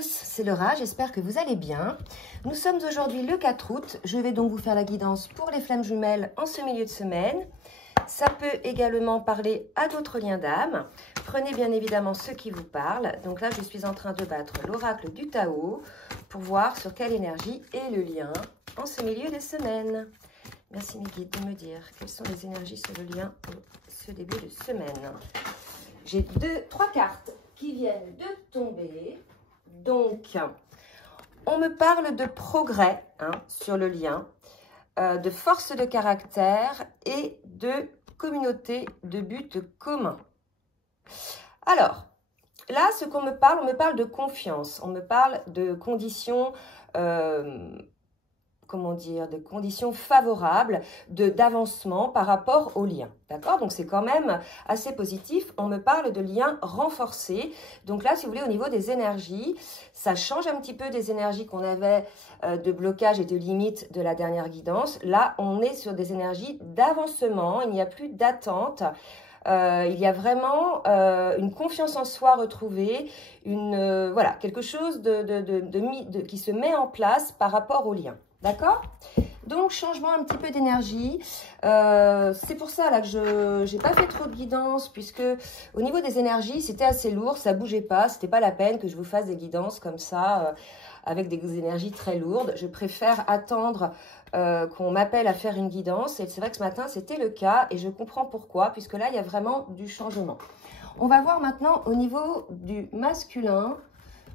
tous, c'est Laura, j'espère que vous allez bien. Nous sommes aujourd'hui le 4 août, je vais donc vous faire la guidance pour les flammes jumelles en ce milieu de semaine. Ça peut également parler à d'autres liens d'âme. Prenez bien évidemment ceux qui vous parlent. Donc là, je suis en train de battre l'oracle du Tao pour voir sur quelle énergie est le lien en ce milieu de semaine. Merci mes guides de me dire quelles sont les énergies sur le lien pour ce début de semaine. J'ai trois cartes qui viennent de tomber. Donc, on me parle de progrès sur le lien, de force de caractère et de communauté de but commun. Alors, là, ce qu'on me parle de confiance, on me parle de conditions, comment dire, de conditions favorables, d'avancement par rapport au lien. D'accord? Donc, c'est quand même assez positif. On me parle de liens renforcés. Donc là, si vous voulez, au niveau des énergies, ça change un petit peu des énergies qu'on avait de blocage et de limite de la dernière guidance. Là, on est sur des énergies d'avancement. Il n'y a plus d'attente. Il y a vraiment une confiance en soi retrouvée, voilà, quelque chose qui se met en place par rapport au lien. D'accord? Donc, changement un petit peu d'énergie. C'est pour ça là, que je n'ai pas fait trop de guidance, puisque au niveau des énergies, c'était assez lourd, ça ne bougeait pas. Ce n'était pas la peine que je vous fasse des guidances comme ça, avec des énergies très lourdes. Je préfère attendre qu'on m'appelle à faire une guidance. Et c'est vrai que ce matin, c'était le cas. Et je comprends pourquoi, puisque là, il y a vraiment du changement. On va voir maintenant au niveau du masculin.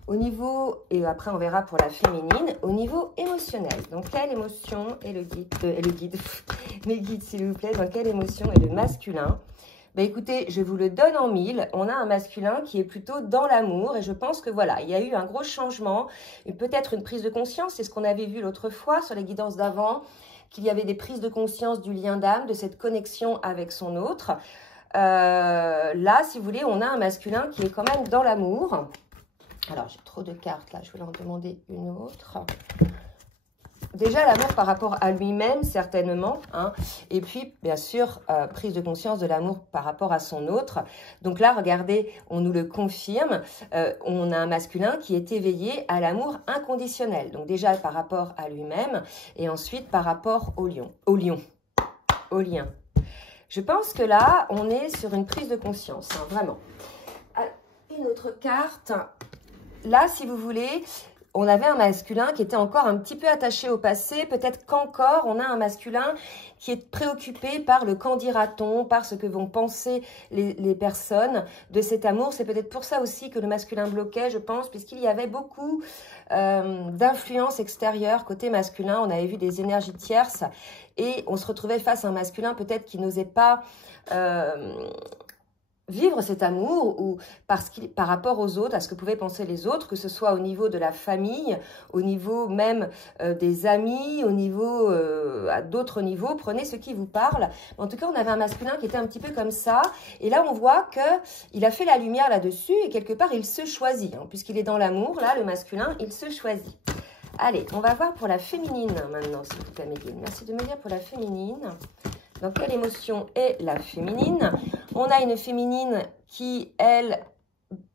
Au niveau, et après on verra pour la féminine, au niveau émotionnel. Donc, quelle émotion est le guide, mes guides s'il vous plaît, dans quelle émotion est le masculin? Ben écoutez, je vous le donne en mille. On a un masculin qui est plutôt dans l'amour et je pense que voilà, il y a eu un gros changement et peut-être une prise de conscience. C'est ce qu'on avait vu l'autre fois sur les guidances d'avant, qu'il y avait des prises de conscience du lien d'âme, de cette connexion avec son autre. Là, si vous voulez, on a un masculin qui est quand même dans l'amour. Alors, j'ai trop de cartes là, je vais en demander une autre. Déjà, l'amour par rapport à lui-même, certainement. Et puis, bien sûr, prise de conscience de l'amour par rapport à son autre. Donc là, regardez, on nous le confirme. On a un masculin qui est éveillé à l'amour inconditionnel. Donc déjà, par rapport à lui-même. Et ensuite, par rapport au lien. Je pense que là, on est sur une prise de conscience, vraiment. Une autre carte. Là, si vous voulez, on avait un masculin qui était encore un petit peu attaché au passé. Peut-être qu'encore, on a un masculin qui est préoccupé par le qu'en dira-t-on, par ce que vont penser les personnes de cet amour. C'est peut-être pour ça aussi que le masculin bloquait, je pense, puisqu'il y avait beaucoup d'influence extérieure côté masculin. On avait vu des énergies tierces et on se retrouvait face à un masculin peut-être qui n'osait pas vivre cet amour ou par rapport aux autres, à ce que pouvaient penser les autres, que ce soit au niveau de la famille, au niveau même des amis, au niveau à d'autres niveaux, prenez ce qui vous parle. En tout cas, on avait un masculin qui était un petit peu comme ça, et là on voit qu'il a fait la lumière là-dessus, et quelque part il se choisit, puisqu'il est dans l'amour, là le masculin, il se choisit. Allez, on va voir pour la féminine maintenant, s'il vous plaît, Mégane. Merci de me dire pour la féminine. Dans quelle émotion est la féminine? On a une féminine qui, elle,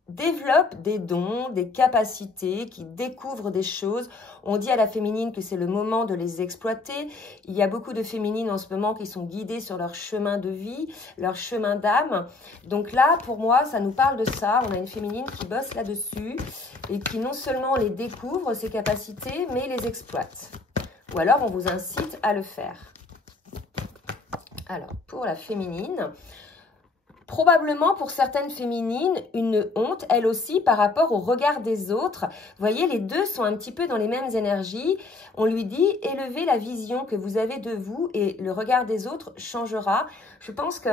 développe des dons, des capacités, qui découvre des choses. On dit à la féminine que c'est le moment de les exploiter. Il y a beaucoup de féminines en ce moment qui sont guidées sur leur chemin de vie, leur chemin d'âme. Donc là, pour moi, ça nous parle de ça. On a une féminine qui bosse là-dessus et qui non seulement les découvre, ses capacités, mais les exploite. Ou alors, on vous incite à le faire. Alors, pour la féminine, probablement pour certaines féminines, une honte, elle aussi, par rapport au regard des autres. Vous voyez, les deux sont un petit peu dans les mêmes énergies. On lui dit, élevez la vision que vous avez de vous et le regard des autres changera. Je pense que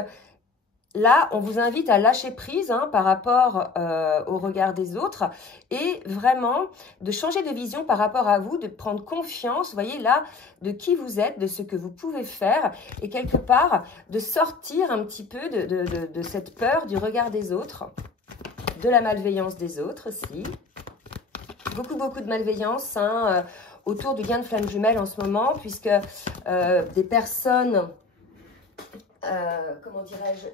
là, on vous invite à lâcher prise par rapport au regard des autres et vraiment de changer de vision par rapport à vous, de prendre confiance, vous voyez là, de qui vous êtes, de ce que vous pouvez faire et quelque part de sortir un petit peu de cette peur du regard des autres, de la malveillance des autres aussi. Beaucoup de malveillance autour du lien de flamme jumelle en ce moment, puisque des personnes... comment dirais-je,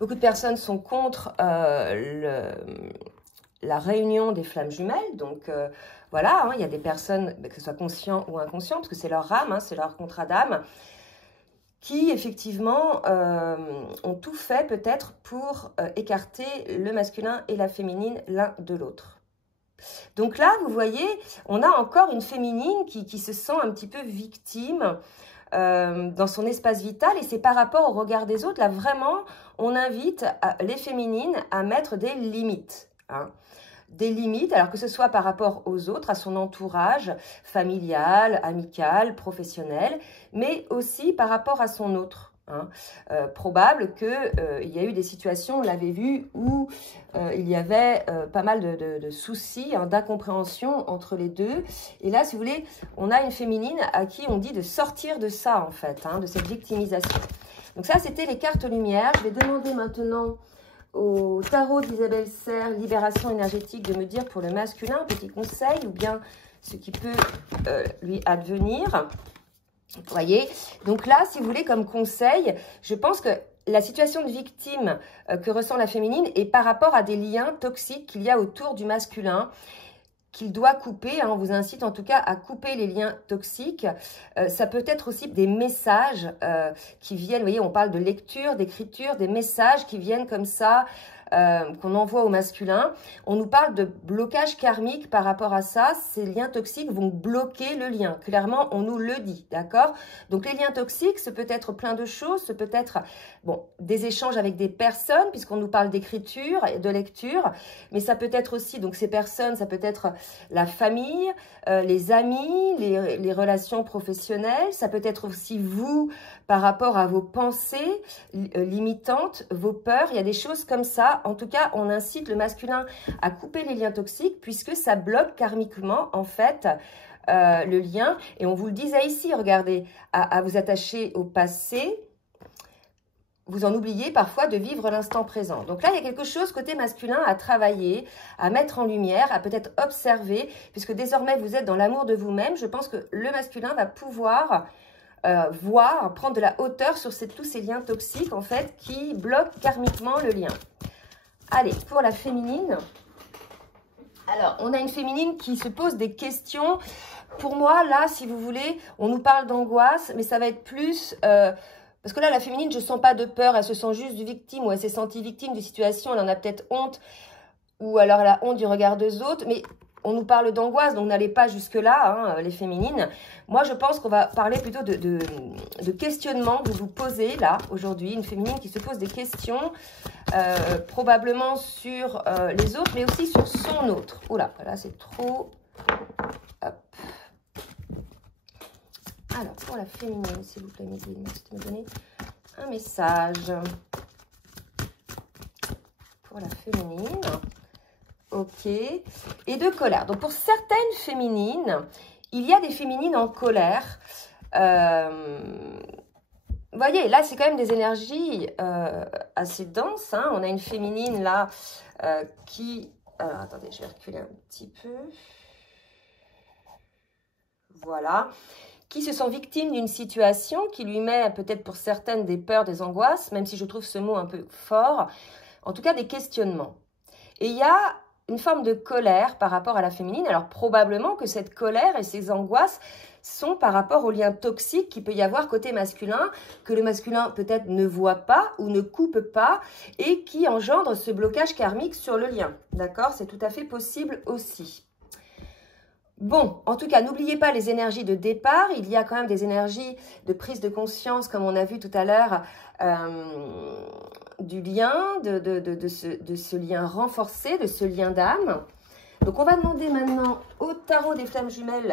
beaucoup de personnes sont contre la réunion des flammes jumelles. Donc, voilà, hein, il y a des personnes, que ce soit conscients ou inconscients, parce que c'est leur âme, hein, c'est leur contrat d'âme, qui effectivement ont tout fait peut-être pour écarter le masculin et la féminine l'un de l'autre. Donc là, vous voyez, on a encore une féminine qui se sent un petit peu victime dans son espace vital, et c'est par rapport au regard des autres. Là, vraiment, on invite les féminines à mettre des limites, hein. Des limites, alors que ce soit par rapport aux autres, à son entourage familial, amical, professionnel, mais aussi par rapport à son autre. Hein. Probable qu'il y a eu des situations, on l'avait vu, où il y avait pas mal de soucis, hein, d'incompréhension entre les deux. Et là, si vous voulez, on a une féminine à qui on dit de sortir de ça, en fait, hein, de cette victimisation. Donc ça, c'était les cartes lumière. Je vais demander maintenant au tarot d'Isabelle Serre, libération énergétique, de me dire pour le masculin, un petit conseil, ou bien ce qui peut lui advenir. Vous voyez, donc là, si vous voulez, comme conseil, je pense que la situation de victime que ressent la féminine est par rapport à des liens toxiques qu'il y a autour du masculin, qu'il doit couper, hein, on vous incite en tout cas à couper les liens toxiques. Ça peut être aussi des messages qui viennent, vous voyez, on parle de lecture, d'écriture, des messages qui viennent comme ça, qu'on envoie au masculin. On nous parle de blocage karmique par rapport à ça. Ces liens toxiques vont bloquer le lien. Clairement, on nous le dit, d'accord? Donc, les liens toxiques, ce peut être plein de choses. Ce peut être bon, des échanges avec des personnes, puisqu'on nous parle d'écriture et de lecture. Mais ça peut être aussi, donc ces personnes, ça peut être la famille, les amis, les relations professionnelles. Ça peut être aussi vous par rapport à vos pensées limitantes, vos peurs. Il y a des choses comme ça. En tout cas, on incite le masculin à couper les liens toxiques puisque ça bloque karmiquement, en fait, le lien. Et on vous le disait ici, regardez, à vous attacher au passé, vous en oubliez parfois de vivre l'instant présent. Donc là, il y a quelque chose côté masculin à travailler, à mettre en lumière, à peut-être observer, puisque désormais, vous êtes dans l'amour de vous-même. Je pense que le masculin va pouvoir voir, prendre de la hauteur sur tous ces liens toxiques, en fait, qui bloquent karmiquement le lien. Allez, pour la féminine. Alors, on a une féminine qui se pose des questions. Pour moi, là, si vous voulez, on nous parle d'angoisse, mais ça va être plus... parce que là, la féminine, je ne sens pas de peur. Elle se sent juste victime, ou elle s'est sentie victime de situation. Elle en a peut-être honte, ou alors elle a honte du regard des autres. Mais on nous parle d'angoisse, donc n'allez pas jusque-là, hein, les féminines. Moi, je pense qu'on va parler plutôt de questionnement que vous posez, là, aujourd'hui. Une féminine qui se pose des questions, probablement sur les autres, mais aussi sur son autre. Oula, là, c'est trop... Hop. Alors, pour la féminine, s'il vous plaît, Mehdi, merci de me donner un message. Pour la féminine... Ok, et de colère. Donc, pour certaines féminines, il y a des féminines en colère. Vous voyez, là, c'est quand même des énergies assez denses. Hein. On a une féminine, là, qui... Alors, attendez, je vais reculer un petit peu. Voilà. Qui se sent victime d'une situation qui lui met peut-être pour certaines des peurs, des angoisses, même si je trouve ce mot un peu fort. En tout cas, des questionnements. Et il y a une forme de colère par rapport à la féminine. Alors, probablement que cette colère et ces angoisses sont par rapport aux liens toxiques qu'il peut y avoir côté masculin, que le masculin peut-être ne voit pas ou ne coupe pas et qui engendre ce blocage karmique sur le lien. D'accord? C'est tout à fait possible aussi. Bon, en tout cas, n'oubliez pas les énergies de départ. Il y a quand même des énergies de prise de conscience, comme on a vu tout à l'heure, du lien, de ce lien renforcé, de ce lien d'âme. Donc, on va demander maintenant au tarot des flammes jumelles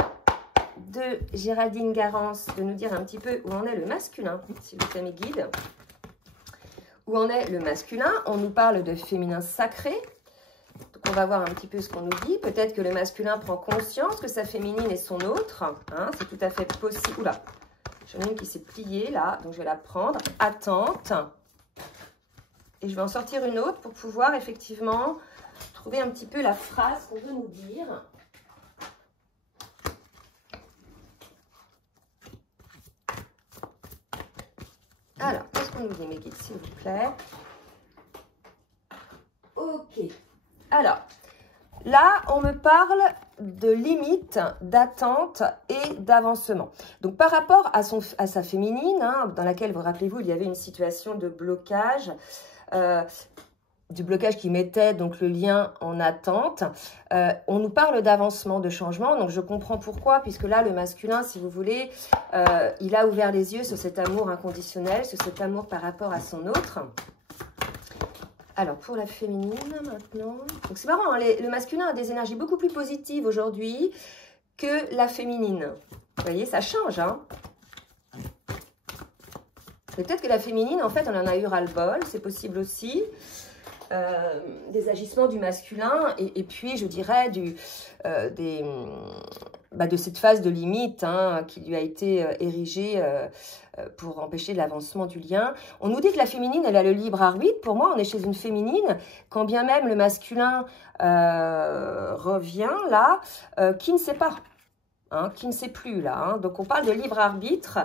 de Géraldine Garance de nous dire un petit peu où en est le masculin, s'il vous plaît, mes guides. Où en est le masculin? On nous parle de féminin sacré. Donc, on va voir un petit peu ce qu'on nous dit. Peut-être que le masculin prend conscience que sa féminine est son autre. Hein, c'est tout à fait possible. Oula, j'en ai une qui s'est pliée là, donc je vais la prendre. Attente. Et je vais en sortir une autre pour pouvoir effectivement trouver un petit peu la phrase qu'on veut nous dire. Alors, qu'est-ce qu'on nous dit, mes guides, s'il vous plaît? Ok. Alors, Là, on me parle de limites, d'attente et d'avancement. Donc, par rapport à sa féminine, hein, dans laquelle, vous rappelez-vous, il y avait une situation de blocage, du blocage qui mettait donc le lien en attente. On nous parle d'avancement, de changement, donc je comprends pourquoi, puisque là, le masculin, si vous voulez, il a ouvert les yeux sur cet amour inconditionnel, sur cet amour par rapport à son autre. Alors, pour la féminine, maintenant... Donc, c'est marrant, hein, le masculin a des énergies beaucoup plus positives aujourd'hui que la féminine. Vous voyez, ça change, hein. Mais peut-être que la féminine, en fait, on en a eu ras-le-bol, c'est possible aussi. Des agissements du masculin et puis, je dirais, de cette phase de limite hein, qui lui a été érigée pour empêcher l'avancement du lien. On nous dit que la féminine, elle a le libre arbitre. Pour moi, on est chez une féminine, quand bien même le masculin revient là, qui ne sait pas, hein, qui ne sait plus là. Hein. Donc, on parle de libre arbitre.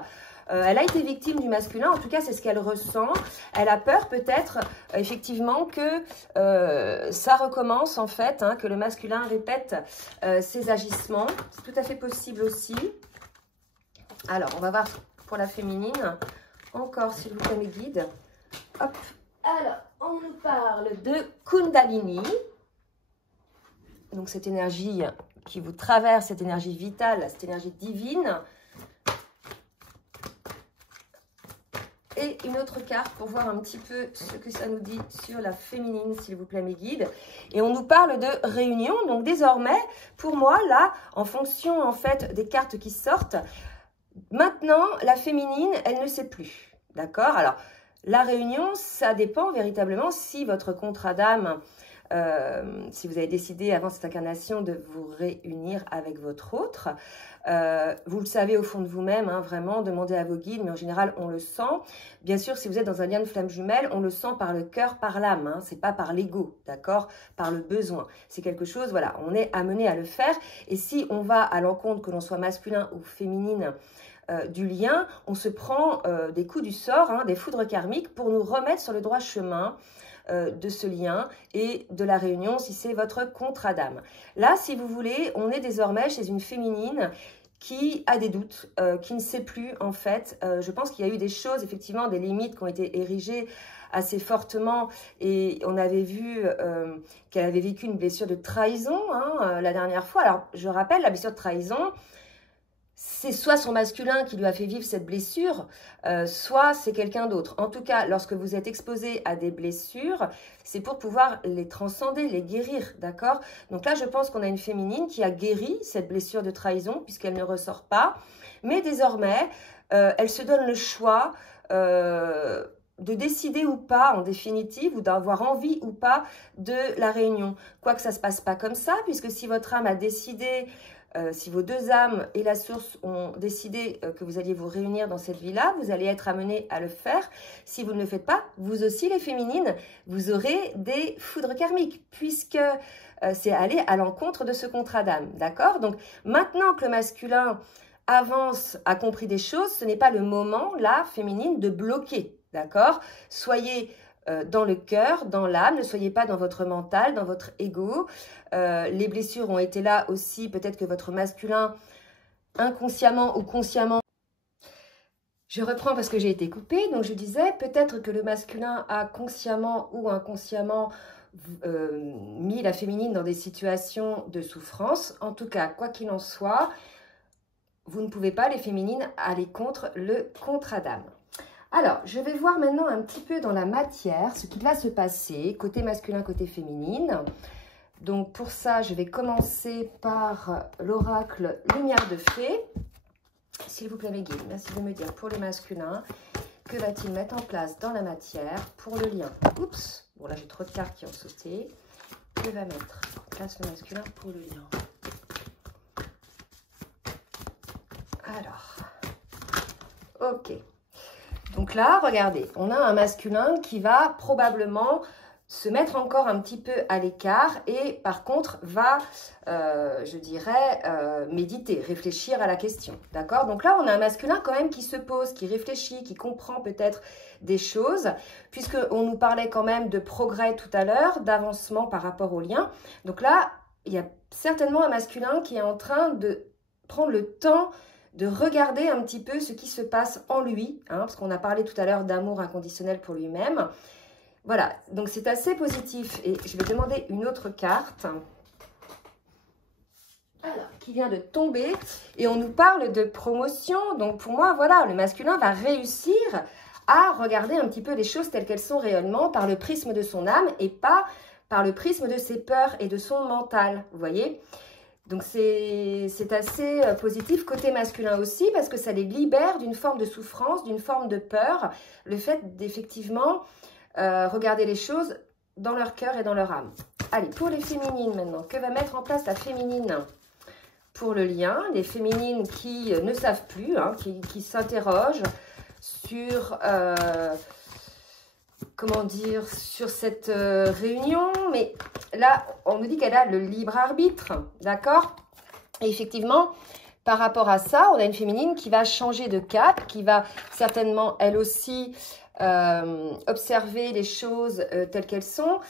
Elle a été victime du masculin, en tout cas c'est ce qu'elle ressent. Elle a peur peut-être effectivement que ça recommence en fait, hein, que le masculin répète ses agissements. C'est tout à fait possible aussi. Alors on va voir pour la féminine, encore s'il vous plaît mes guides. Hop. Alors on nous parle de Kundalini. Donc cette énergie qui vous traverse, cette énergie vitale, cette énergie divine. Et une autre carte pour voir un petit peu ce que ça nous dit sur la féminine, s'il vous plaît, mes guides. Et on nous parle de réunion. Donc, désormais, pour moi, là, en fonction, en fait, des cartes qui sortent, maintenant, la féminine, elle ne sait plus. D'accord? Alors, la réunion, ça dépend véritablement si votre contrat d'âme, si vous avez décidé avant cette incarnation de vous réunir avec votre autre. Vous le savez au fond de vous-même, hein, vraiment, demandez à vos guides, mais en général, on le sent. Bien sûr, si vous êtes dans un lien de flamme jumelle, on le sent par le cœur, par l'âme, hein, c'est pas par l'ego, d'accord? Par le besoin. C'est quelque chose, voilà, on est amené à le faire. Et si on va à l'encontre, que l'on soit masculin ou féminine, du lien, on se prend des coups du sort, hein, des foudres karmiques pour nous remettre sur le droit chemin de ce lien et de la réunion si c'est votre contrat d'âme. Là, si vous voulez, on est désormais chez une féminine qui a des doutes, qui ne sait plus en fait. Je pense qu'il y a eu des choses, effectivement, des limites qui ont été érigées assez fortement et on avait vu qu'elle avait vécu une blessure de trahison hein, la dernière fois. Alors, je rappelle, la blessure de trahison, c'est soit son masculin qui lui a fait vivre cette blessure, soit c'est quelqu'un d'autre. En tout cas, lorsque vous êtes exposé à des blessures, c'est pour pouvoir les transcender, les guérir, d'accord? Donc là, je pense qu'on a une féminine qui a guéri cette blessure de trahison puisqu'elle ne ressort pas. Mais désormais, elle se donne le choix de décider ou pas, en définitive, ou d'avoir envie ou pas de la réunion. Quoique ça ne se passe pas comme ça, puisque si votre âme a décidé... si vos deux âmes et la source ont décidé que vous alliez vous réunir dans cette vie-là, vous allez être amené à le faire. Si vous ne le faites pas, vous aussi les féminines, vous aurez des foudres karmiques, puisque c'est aller à l'encontre de ce contrat d'âme, d'accord? Donc maintenant que le masculin avance, a compris des choses, ce n'est pas le moment, là, féminine, de bloquer, d'accord? Soyez... dans le cœur, dans l'âme, ne soyez pas dans votre mental, dans votre ego. Les blessures ont été là aussi, peut-être que votre masculin, inconsciemment ou consciemment, je reprends parce que j'ai été coupée, donc je disais, peut-être que le masculin a consciemment ou inconsciemment mis la féminine dans des situations de souffrance. En tout cas, quoi qu'il en soit, vous ne pouvez pas, les féminines, aller contre le contrat d'âme. Alors, je vais voir maintenant un petit peu dans la matière ce qui va se passer, côté masculin, côté féminine. Donc, pour ça, je vais commencer par l'oracle Lumière de Fée. S'il vous plaît, mes guides, merci de me dire pour le masculin, que va-t-il mettre en place dans la matière pour le lien? Oups, bon là, j'ai trop de cartes qui ont sauté. Que va mettre en place le masculin pour le lien? Alors, ok. Donc là, regardez, on a un masculin qui va probablement se mettre encore un petit peu à l'écart et par contre va, je dirais, méditer, réfléchir à la question. D'accord? Donc là, on a un masculin quand même qui se pose, qui réfléchit, qui comprend peut-être des choses, puisqu'on nous parlait quand même de progrès tout à l'heure, d'avancement par rapport au lien. Donc là, il y a certainement un masculin qui est en train de prendre le temps de regarder un petit peu ce qui se passe en lui, hein, parce qu'on a parlé tout à l'heure d'amour inconditionnel pour lui-même. Voilà, donc c'est assez positif. Et je vais demander une autre carte. Alors, qui vient de tomber. Et on nous parle de promotion. Donc pour moi, voilà, le masculin va réussir à regarder un petit peu les choses telles qu'elles sont réellement par le prisme de son âme et pas par le prisme de ses peurs et de son mental. Vous voyez ? Donc c'est assez positif côté masculin aussi parce que ça les libère d'une forme de souffrance, d'une forme de peur. Le fait d'effectivement regarder les choses dans leur cœur et dans leur âme. Allez, pour les féminines maintenant, que va mettre en place la féminine pour le lien? Les féminines qui ne savent plus, hein, qui s'interrogent sur, comment dire, sur cette réunion. Mais là, on nous dit qu'elle a le libre arbitre, d'accord? Et effectivement, par rapport à ça, on a une féminine qui va changer de cap, qui va certainement, elle aussi, observer les choses telles qu'elles sont.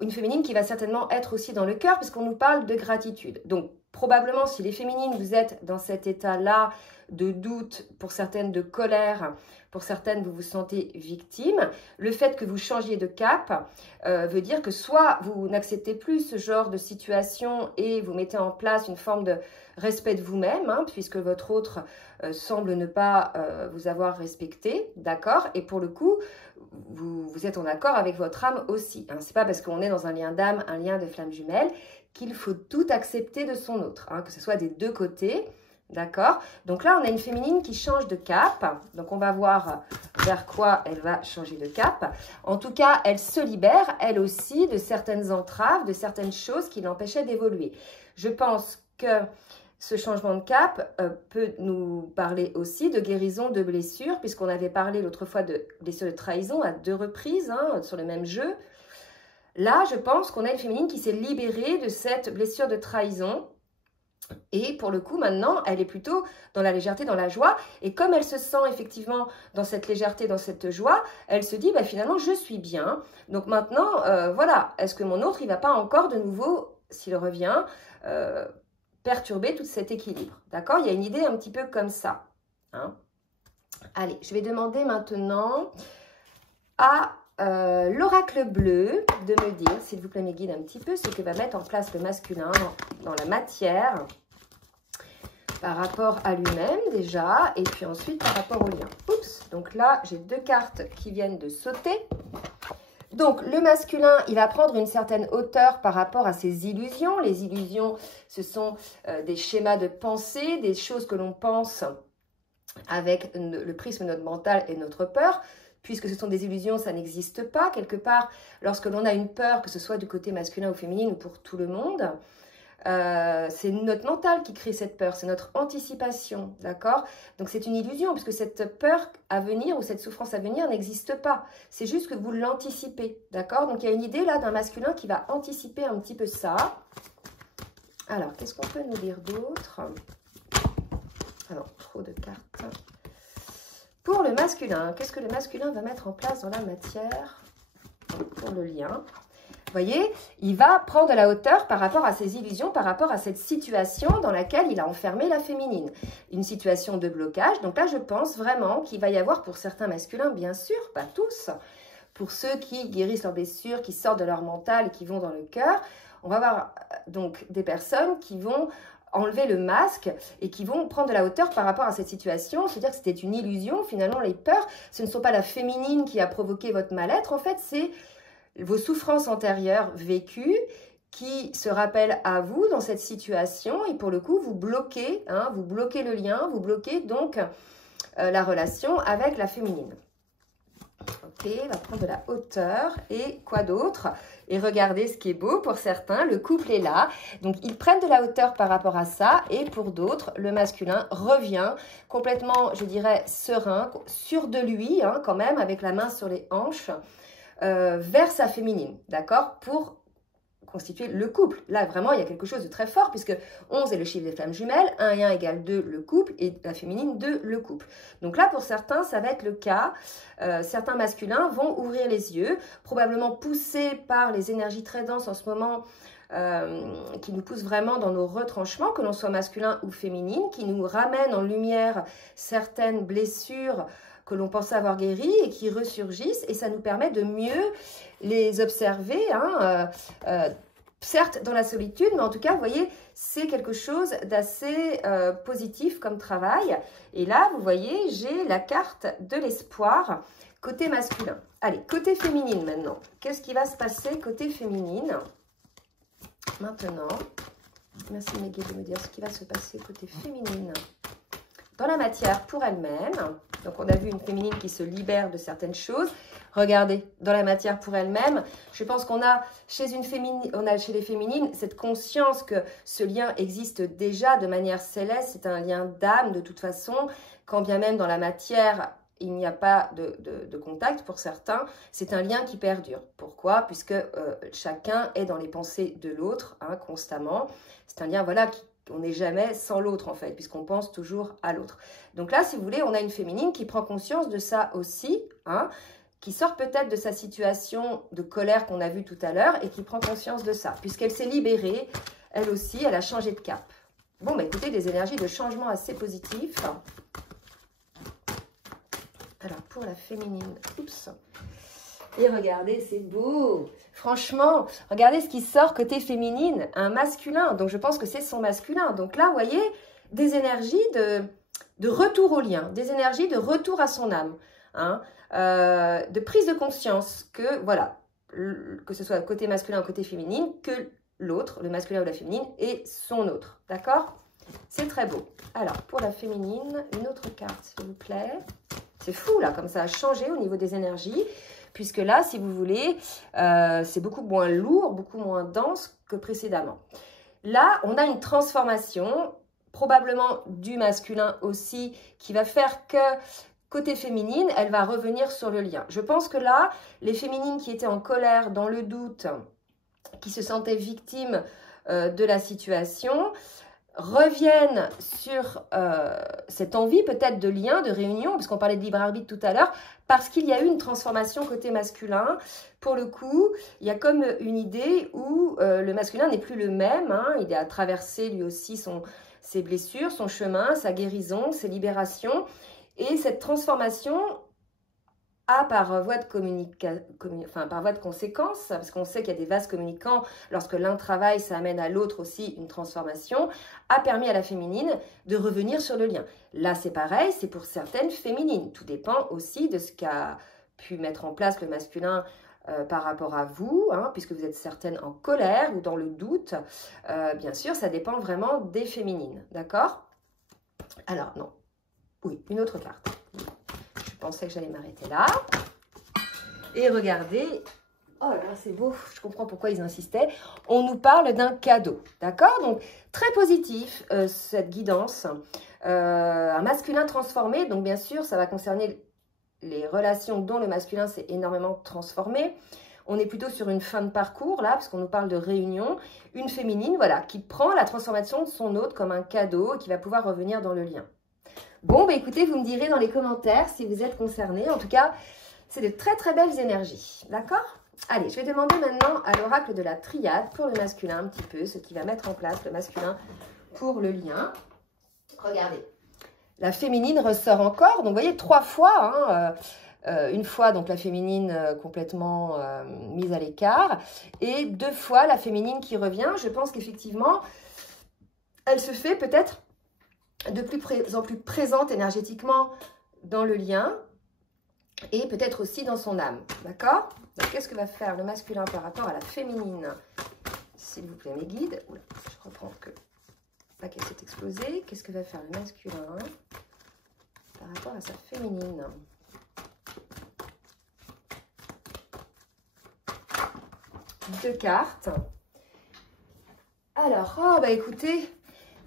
Une féminine qui va certainement être aussi dans le cœur, puisqu'on nous parle de gratitude. Donc, probablement, si les féminines, vous êtes dans cet état-là de doute, pour certaines de colère, pour certaines, vous vous sentez victime, le fait que vous changiez de cap veut dire que soit vous n'acceptez plus ce genre de situation et vous mettez en place une forme de respect de vous-même, hein, puisque votre autre semble ne pas vous avoir respecté, d'accord? Et pour le coup, vous êtes en accord avec votre âme aussi. Hein. Ce n'est pas parce qu'on est dans un lien d'âme, un lien de flamme jumelle, qu'il faut tout accepter de son autre, hein, que ce soit des deux côtés. D'accord? Donc là, on a une féminine qui change de cap. Donc, on va voir vers quoi elle va changer de cap. En tout cas, elle se libère, elle aussi, de certaines entraves, de certaines choses qui l'empêchaient d'évoluer. Je pense que ce changement de cap peut nous parler aussi de guérison de blessures, puisqu'on avait parlé l'autre fois de blessures de trahison à 2 reprises, hein, sur le même jeu. Là, je pense qu'on a une féminine qui s'est libérée de cette blessure de trahison. Et pour le coup, maintenant, elle est plutôt dans la légèreté, dans la joie. Et comme elle se sent effectivement dans cette légèreté, dans cette joie, elle se dit, bah, finalement, je suis bien. Donc maintenant, voilà, est-ce que mon autre, il ne va pas encore de nouveau, s'il revient, perturber tout cet équilibre? D'accord? Il y a une idée un petit peu comme ça. Hein? Allez, je vais demander maintenant à l'oracle bleu de me dire, s'il vous plaît mes guides, un petit peu ce que va mettre en place le masculin dans la matière par rapport à lui-même déjà et puis ensuite par rapport au lien. Oups, donc là j'ai 2 cartes qui viennent de sauter. Donc le masculin, il va prendre une certaine hauteur par rapport à ses illusions. Les illusions, ce sont des schémas de pensée, des choses que l'on pense avec le prisme de notre mental et notre peur. Puisque ce sont des illusions, ça n'existe pas. Quelque part, lorsque l'on a une peur, que ce soit du côté masculin ou féminin ou pour tout le monde, c'est notre mental qui crée cette peur, c'est notre anticipation, d'accord? Donc c'est une illusion, puisque cette peur à venir ou cette souffrance à venir n'existe pas. C'est juste que vous l'anticipez, d'accord? Donc il y a une idée là d'un masculin qui va anticiper un petit peu ça. Alors, qu'est-ce qu'on peut nous dire d'autre? Ah non, trop de cartes. Pour le masculin, qu'est-ce que le masculin va mettre en place dans la matière pour le lien? Vous voyez, il va prendre de la hauteur par rapport à ses illusions, par rapport à cette situation dans laquelle il a enfermé la féminine. Une situation de blocage. Donc là, je pense vraiment qu'il va y avoir pour certains masculins, bien sûr, pas tous, pour ceux qui guérissent leurs blessures, qui sortent de leur mental et qui vont dans le cœur, on va avoir donc des personnes qui vont enlever le masque et qui vont prendre de la hauteur par rapport à cette situation, se dire que c'était une illusion. Finalement, les peurs, ce ne sont pas la féminine qui a provoqué votre mal-être. En fait, c'est vos souffrances antérieures vécues qui se rappellent à vous dans cette situation. Et pour le coup, vous bloquez, hein, vous bloquez le lien, vous bloquez donc la relation avec la féminine. Ok, on va prendre de la hauteur. Et quoi d'autre? Et regardez ce qui est beau pour certains, le couple est là. Donc, ils prennent de la hauteur par rapport à ça. Et pour d'autres, le masculin revient complètement, je dirais, serein, sûr de lui, hein, quand même, avec la main sur les hanches, vers sa féminine, d'accord? Pour constituer le couple. Là, vraiment, il y a quelque chose de très fort, puisque 11 est le chiffre des flammes jumelles, 1 et 1 égale 2, le couple, et la féminine, 2, le couple. Donc là, pour certains, ça va être le cas. Certains masculins vont ouvrir les yeux, probablement poussés par les énergies très denses en ce moment qui nous pousse vraiment dans nos retranchements, que l'on soit masculin ou féminine, qui nous ramène en lumière certaines blessures que l'on pensait avoir guéries et qui ressurgissent, et ça nous permet de mieux les observer, hein, certes dans la solitude, mais en tout cas, vous voyez, c'est quelque chose d'assez positif comme travail. Et là, vous voyez, j'ai la carte de l'espoir côté masculin. Allez, côté féminine maintenant. Qu'est-ce qui va se passer côté féminine maintenant? Merci mes guides de me dire ce qui va se passer côté féminine dans la matière pour elle-même. Donc, on a vu une féminine qui se libère de certaines choses. Regardez, dans la matière pour elle-même, je pense qu'on a chez les féminines cette conscience que ce lien existe déjà de manière céleste. C'est un lien d'âme de toute façon, quand bien même dans la matière, il n'y a pas de contact pour certains. C'est un lien qui perdure. Pourquoi? Puisque chacun est dans les pensées de l'autre, hein, constamment. C'est un lien, voilà, on n'est jamais sans l'autre en fait, puisqu'on pense toujours à l'autre. Donc là, si vous voulez, on a une féminine qui prend conscience de ça aussi, hein, qui sort peut-être de sa situation de colère qu'on a vue tout à l'heure et qui prend conscience de ça, puisqu'elle s'est libérée, elle aussi, elle a changé de cap. Bon, bah écoutez, des énergies de changement assez positifs. Alors, pour la féminine, oups. Et regardez, c'est beau. Franchement, regardez ce qui sort côté féminine, un masculin. Donc, je pense que c'est son masculin. Donc là, vous voyez, des énergies de retour au lien, des énergies de retour à son âme, hein, de prise de conscience que, voilà, que ce soit côté masculin ou côté féminine, que l'autre, le masculin ou la féminine, est son autre. D'accord? C'est très beau. Alors, pour la féminine, une autre carte, s'il vous plaît. C'est fou, là, comme ça a changé au niveau des énergies. Puisque là, si vous voulez, c'est beaucoup moins lourd, beaucoup moins dense que précédemment. Là, on a une transformation, probablement du masculin aussi, qui va faire que, côté féminine, elle va revenir sur le lien. Je pense que là, les féminines qui étaient en colère, dans le doute, qui se sentaient victimes de la situation, reviennent sur cette envie peut-être de lien, de réunion, parce qu'on parlait de libre arbitre tout à l'heure, parce qu'il y a eu une transformation côté masculin. Pour le coup, il y a comme une idée où le masculin n'est plus le même, hein, il a traversé lui aussi ses blessures, son chemin, sa guérison, ses libérations, et cette transformation par voie de par voie de conséquence, parce qu'on sait qu'il y a des vases communicants, lorsque l'un travaille, ça amène à l'autre aussi une transformation, a permis à la féminine de revenir sur le lien. Là, c'est pareil, c'est pour certaines féminines. Tout dépend aussi de ce qu'a pu mettre en place le masculin par rapport à vous, hein, puisque vous êtes certaines en colère ou dans le doute. Bien sûr, ça dépend vraiment des féminines, d'accord? Alors, non. Oui, une autre carte. Je pensais que j'allais m'arrêter là. Et regardez, oh là là, c'est beau, je comprends pourquoi ils insistaient. On nous parle d'un cadeau, d'accord? Donc, très positif, cette guidance. Un masculin transformé, donc bien sûr, ça va concerner les relations dont le masculin s'est énormément transformé. On est plutôt sur une fin de parcours, là, parce qu'on nous parle de réunion. Une féminine, voilà, qui prend la transformation de son autre comme un cadeau et qui va pouvoir revenir dans le lien. Bon, bah écoutez, vous me direz dans les commentaires si vous êtes concernés. En tout cas, c'est de très très belles énergies. D'accord? Allez, je vais demander maintenant à l'oracle de la triade pour le masculin un petit peu, ce qui va mettre en place le masculin pour le lien. Regardez, la féminine ressort encore. Donc, vous voyez, 3 fois. Hein, une fois, donc, la féminine complètement mise à l'écart. Et 2 fois, la féminine qui revient. Je pense qu'effectivement, elle se fait peut-être de plus en plus présente énergétiquement dans le lien et peut-être aussi dans son âme, d'accord? Donc, qu'est-ce que va faire le masculin par rapport à la féminine? S'il vous plaît, mes guides. Oula, je reprends que le paquet s'est explosé. Qu'est-ce que va faire le masculin par rapport à sa féminine? Deux cartes. Alors, oh, bah écoutez...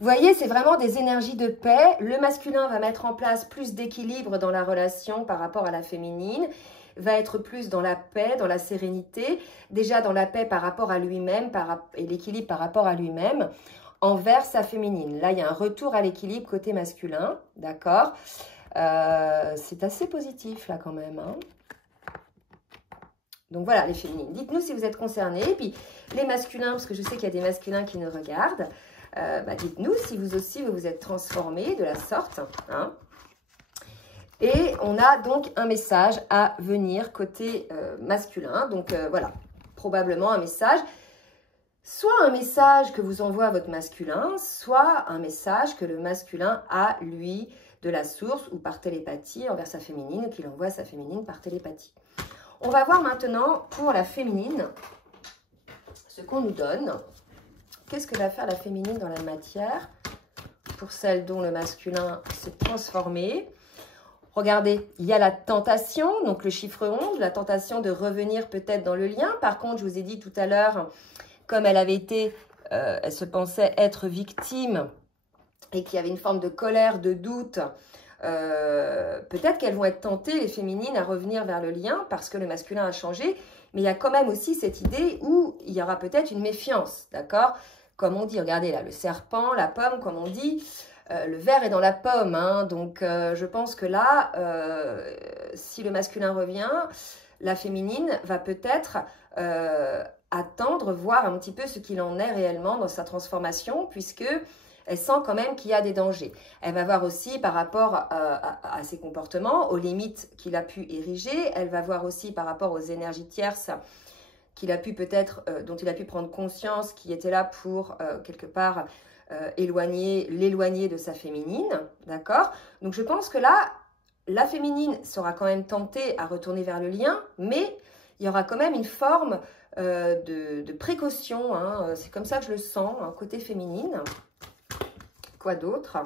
Vous voyez, c'est vraiment des énergies de paix. Le masculin va mettre en place plus d'équilibre dans la relation par rapport à la féminine, va être plus dans la paix, dans la sérénité, déjà dans la paix par rapport à lui-même et l'équilibre par rapport à lui-même envers sa féminine. Là, il y a un retour à l'équilibre côté masculin, d'accord? C'est assez positif là quand même, hein. Donc voilà, les féminines. Dites-nous si vous êtes concernés. Et puis les masculins, parce que je sais qu'il y a des masculins qui nous regardent, dites-nous si vous aussi vous vous êtes transformés de la sorte. Hein. Et on a donc un message à venir côté masculin. Donc voilà, probablement un message. Soit un message que vous envoie votre masculin, soit un message que le masculin a, lui, de la source ou par télépathie envers sa féminine, ou qu'il envoie à sa féminine par télépathie. On va voir maintenant pour la féminine ce qu'on nous donne. Qu'est-ce que va faire la féminine dans la matière pour celle dont le masculin s'est transformé? Regardez, il y a la tentation, donc le chiffre 11, la tentation de revenir peut-être dans le lien. Par contre, je vous ai dit tout à l'heure, comme elle avait été, elle se pensait être victime et qu'il y avait une forme de colère, de doute, peut-être qu'elles vont être tentées, les féminines, à revenir vers le lien parce que le masculin a changé. Mais il y a quand même aussi cette idée où il y aura peut-être une méfiance, d'accord? Comme on dit, regardez là, le serpent, la pomme, comme on dit, le ver est dans la pomme. Hein, donc, je pense que là, si le masculin revient, la féminine va peut-être attendre, voir un petit peu ce qu'il en est réellement dans sa transformation, puisque elle sent quand même qu'il y a des dangers. Elle va voir aussi par rapport à ses comportements, aux limites qu'il a pu ériger. Elle va voir aussi par rapport aux énergies tierces qu'il a pu peut-être, dont il a pu prendre conscience, qui étaient là pour quelque part l'éloigner de sa féminine, d'accord? Donc je pense que là, la féminine sera quand même tentée à retourner vers le lien, mais il y aura quand même une forme de précaution, hein. C'est comme ça que je le sens, hein, côté féminine. Quoi d'autre?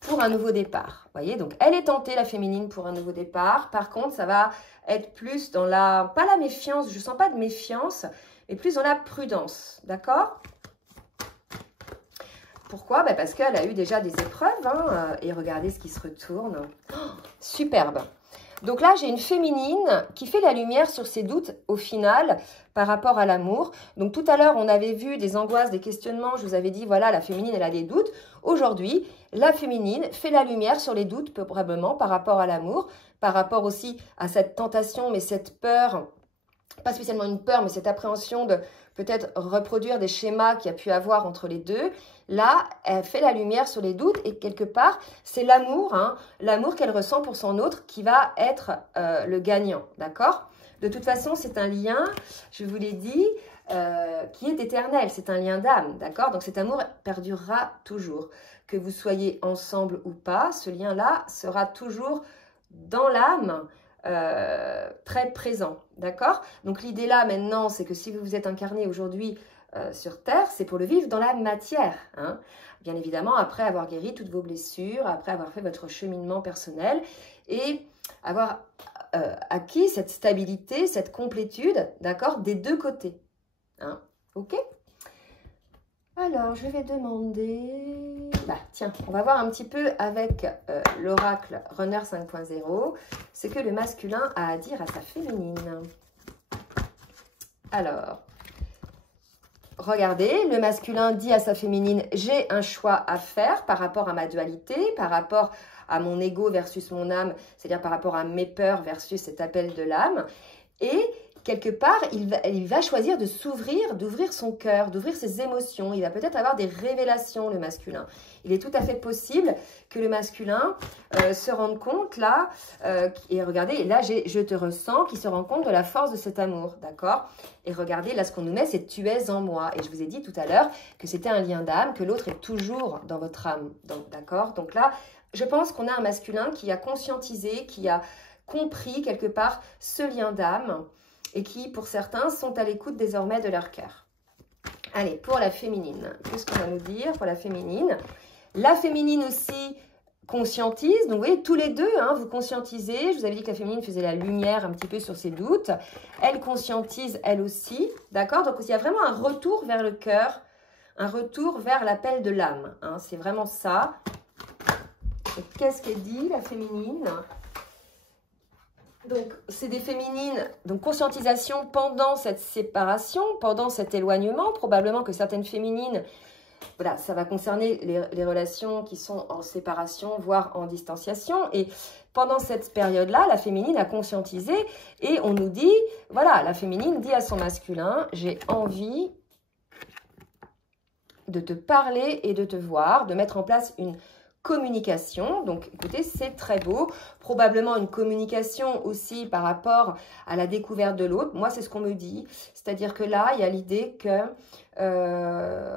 Pour un nouveau départ, vous voyez, donc elle est tentée, la féminine, pour un nouveau départ. Par contre, ça va être plus dans la, pas la méfiance, je ne sens pas de méfiance, mais plus dans la prudence, d'accord? Pourquoi? Ben parce qu'elle a eu déjà des épreuves, hein, et regardez ce qui se retourne. Oh, superbe! Donc là, j'ai une féminine qui fait la lumière sur ses doutes au final par rapport à l'amour. Donc tout à l'heure, on avait vu des angoisses, des questionnements. Je vous avais dit, voilà, la féminine, elle a des doutes. Aujourd'hui, la féminine fait la lumière sur les doutes probablement par rapport à l'amour, par rapport aussi à cette tentation, mais cette peur, pas spécialement une peur, mais cette appréhension de peut-être reproduire des schémas qu'il y a pu avoir entre les deux. Là, elle fait la lumière sur les doutes et quelque part, c'est l'amour, hein, l'amour qu'elle ressent pour son autre qui va être le gagnant, d'accord? De toute façon, c'est un lien, je vous l'ai dit, qui est éternel, c'est un lien d'âme, d'accord? Donc cet amour perdurera toujours. Que vous soyez ensemble ou pas, ce lien-là sera toujours dans l'âme, très présent, d'accord? Donc l'idée là maintenant, c'est que si vous vous êtes incarné aujourd'hui sur Terre, c'est pour le vivre dans la matière, hein? Bien évidemment, après avoir guéri toutes vos blessures, après avoir fait votre cheminement personnel et avoir acquis cette stabilité, cette complétude, d'accord, des deux côtés, hein? Ok? Alors, je vais demander... Bah, tiens, on va voir un petit peu avec l'oracle Runner 5.0 ce que le masculin a à dire à sa féminine. Alors, regardez, le masculin dit à sa féminine, j'ai un choix à faire par rapport à ma dualité, par rapport à mon ego versus mon âme, c'est-à-dire par rapport à mes peurs versus cet appel de l'âme. Et quelque part, il va choisir de s'ouvrir, d'ouvrir son cœur, d'ouvrir ses émotions. Il va peut-être avoir des révélations, le masculin. Il est tout à fait possible que le masculin se rende compte, là, et regardez, là, je te ressens, qu'il se rend compte de la force de cet amour, d'accord? Et regardez, là, ce qu'on nous met, c'est « tu es en moi ». Et je vous ai dit tout à l'heure que c'était un lien d'âme, que l'autre est toujours dans votre âme, d'accord? Donc là, je pense qu'on a un masculin qui a conscientisé, qui a compris quelque part ce lien d'âme, et qui, pour certains, sont à l'écoute désormais de leur cœur. Allez, pour la féminine, qu'est-ce qu'on va nous dire pour la féminine? La féminine aussi conscientise, donc vous voyez, tous les deux, hein, vous conscientisez. Je vous avais dit que la féminine faisait la lumière un petit peu sur ses doutes. Elle conscientise, elle aussi, d'accord? Donc, il y a vraiment un retour vers le cœur, un retour vers l'appel de l'âme, hein, c'est vraiment ça. Qu'est-ce qu'elle dit, la féminine? Donc, c'est des féminines, donc conscientisation pendant cette séparation, pendant cet éloignement. Probablement que certaines féminines, voilà, ça va concerner les relations qui sont en séparation, voire en distanciation. Et pendant cette période-là, la féminine a conscientisé et on nous dit, voilà, la féminine dit à son masculin, j'ai envie de te parler et de te voir, de mettre en place une communication. Donc, écoutez, c'est très beau. Probablement une communication aussi par rapport à la découverte de l'autre. Moi, c'est ce qu'on me dit. C'est-à-dire que là, il y a l'idée que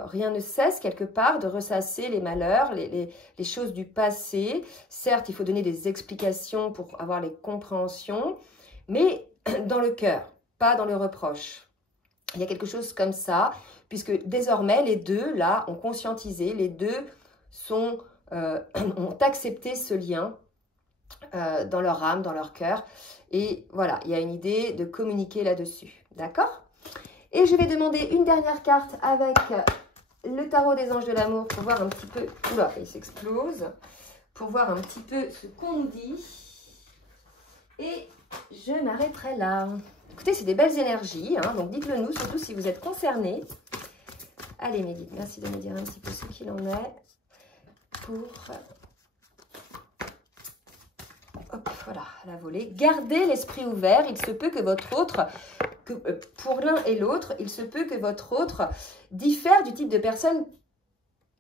rien ne cesse quelque part de ressasser les malheurs, les choses du passé. Certes, il faut donner des explications pour avoir les compréhensions, mais dans le cœur, pas dans le reproche. Il y a quelque chose comme ça, puisque désormais, les deux, là, ont conscientisé, les deux sont... ont accepté ce lien dans leur âme, dans leur cœur. Et voilà, il y a une idée de communiquer là-dessus. D'accord? Et je vais demander une dernière carte avec le tarot des anges de l'amour pour voir un petit peu... Oula, il s'explose. Pour voir un petit peu ce qu'on nous dit. Et je m'arrêterai là. Écoutez, c'est des belles énergies, hein, donc dites-le nous, surtout si vous êtes concernés. Allez, mes guides, merci de me dire un petit peu ce qu'il en est. Pour hop, voilà, la volée. Gardez l'esprit ouvert. Il se peut que votre autre, pour l'un et l'autre, il se peut que votre autre diffère du type de personne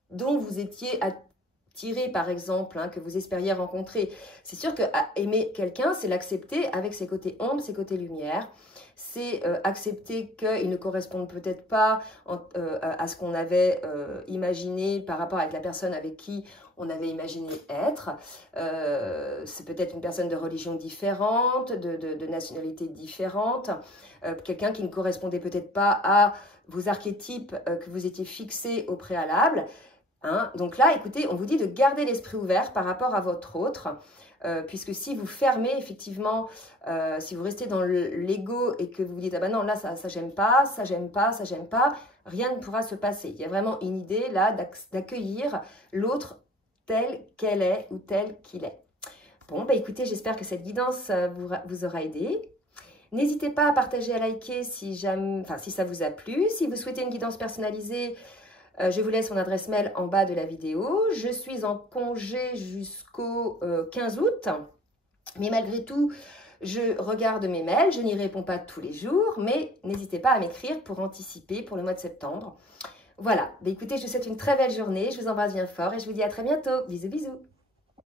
dont vous étiez attiré, par exemple, hein, que vous espériez rencontrer. C'est sûr que aimer quelqu'un, c'est l'accepter avec ses côtés ombre, ses côtés lumière. C'est accepter qu'il ne corresponde peut-être pas à ce qu'on avait imaginé par rapport avec la personne avec qui on avait imaginé être. C'est peut-être une personne de religion différente, de nationalité différente, quelqu'un qui ne correspondait peut-être pas à vos archétypes que vous étiez fixés au préalable. Hein. Donc là, écoutez, on vous dit de garder l'esprit ouvert par rapport à votre autre. Puisque si vous fermez, effectivement, si vous restez dans l'ego et que vous vous dites « Ah ben non, là, ça j'aime pas, ça j'aime pas, ça j'aime pas », rien ne pourra se passer. Il y a vraiment une idée là d'accueillir l'autre tel qu'elle est ou tel qu'il est. Bon, bah écoutez, j'espère que cette guidance vous aura aidé. N'hésitez pas à partager, à liker si ça vous a plu. Si vous souhaitez une guidance personnalisée, je vous laisse mon adresse mail en bas de la vidéo. Je suis en congé jusqu'au 15 août. Mais malgré tout, je regarde mes mails. Je n'y réponds pas tous les jours. Mais n'hésitez pas à m'écrire pour anticiper pour le mois de septembre. Voilà. Écoutez, je vous souhaite une très belle journée. Je vous embrasse bien fort et je vous dis à très bientôt. Bisous, bisous.